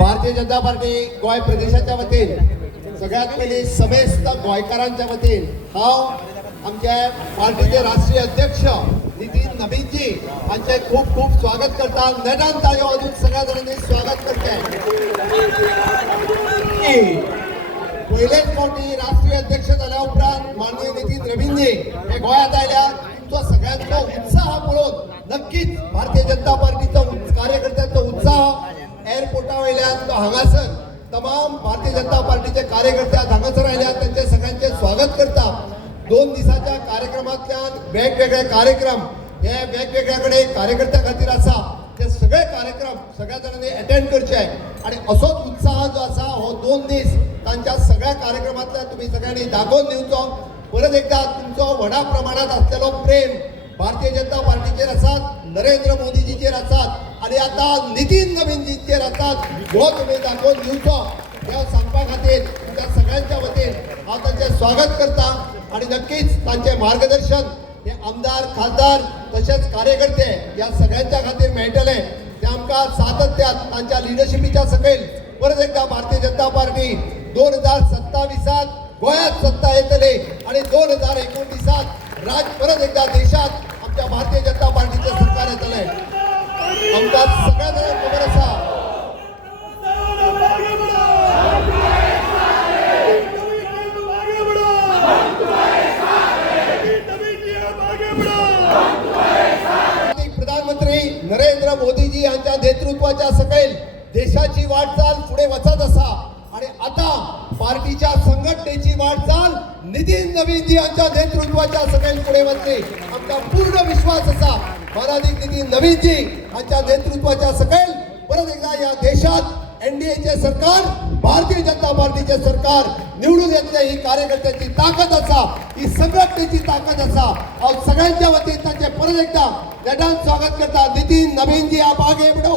Bharatiya Janata party गोय प्रदेशाच्या वतीन सगळ्यात पहिले समेस्त गोयकारांच्या वतीन हांव आमच्या पार्टीचे राष्ट्रीय अध्यक्ष नितीन नवीनजी यांचे खूप खूप स्वागत करता. नेटान ताळयो वाजून सगळ्या जणांनी स्वागत करते. पहिलेच मोठी राष्ट्रीय अध्यक्ष झाल्या उपरांत माननीय नितीन नवीनजी हे गोंयांत आयल्या. तुमचो सगळ्यांचो उत्साह पळोवन नक्कीच भारतीय जनता पार्टीचो कार्यकर्त्यांचो उत्साह एअरपोर्टा वयल्यान तो हांगासर तमाम भारतीय जनता पार्टीचे कार्यकर्ते हांगासर आयल्यात. त्यांचे सगळ्यांचे स्वागत करता. 2 दिसाच्या कार्यक्रमांतल्यान वेगवेगळे कार्यक्रम हे वेगवेगळ्याकडे कार्यकर्त्या खातीर आसा. ते सगळे कार्यक्रम सगळ्या जणांनी अटेंड करचे आणि असोच उत्साह जो आसा हो 2 दीस तांच्या सगळ्या कार्यक्रमांतल्यान तुम्ही सगळ्यांनी दाखोवन दिवचो. परत एकदा तुमचो व्हडा प्रमाणात आसलेलो प्रेम भारतीय जनता पार्टीचेर आसात, नरेंद्र मोदीजीचेर आसात आणि आता नितीन नवीनजीचेर आसात हो तुम्ही दाखोवन दिवचो. हे सांगपा खातीर तुमच्या सगळ्यांच्या वतीन हांव तांचें स्वागत करता आणि नक्कीच तांचें मार्गदर्शन हे आमदार खासदार तसेच कार्यकर्ते या सगळ्यांच्या खातीर मेळटले. ते आमकां सातत्यान तांच्या लिडरशिपीच्या सकयल परत एकदा भारतीय जनता पार्टी 2027 गोंयांत सत्ता येतली आणि 2029 परत एकदा देशात आमच्या भारतीय जनता पार्टीचे सरकार येतले. आमकां सगळ्यांना खबर आसा प्रधानमंत्री नरेंद्र मोदीजी यांच्या नेतृत्वाच्या सकयल देशाची वाटचाल पुढे वचत असा आणि आता पार्टीच्या संघटनेची वाटचाल नितीन नवीनजी यांच्या नेतृत्वाच्या सकयल पुढे वचली. आमचा पूर्ण विश्वास असा महाराज नितीन नवीनजी यांच्या नेतृत्वाच्या सकयल परत एकदा या देशात एनडीएचे सरकार भारतीय जनता पार्टीचे सरकार निवडून येतले. ही कार्यकर्त्यांची ताकद असा, ही संघटनेची ताकद असा. हांव सगळ्यांच्या वतीन तांचे परत एकदा नेटान स्वागत करता. नितीन नवीनजी आप आगे बढ़ो,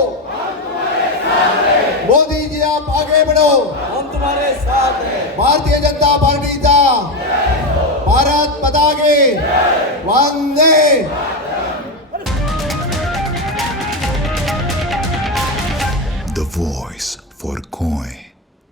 मोदी जी आप आगे बढ़ो, हम तुम्हारे साथ हैं. भारतीय जनता पार्टीचा Bharat पताके Vande. The voice for Coin.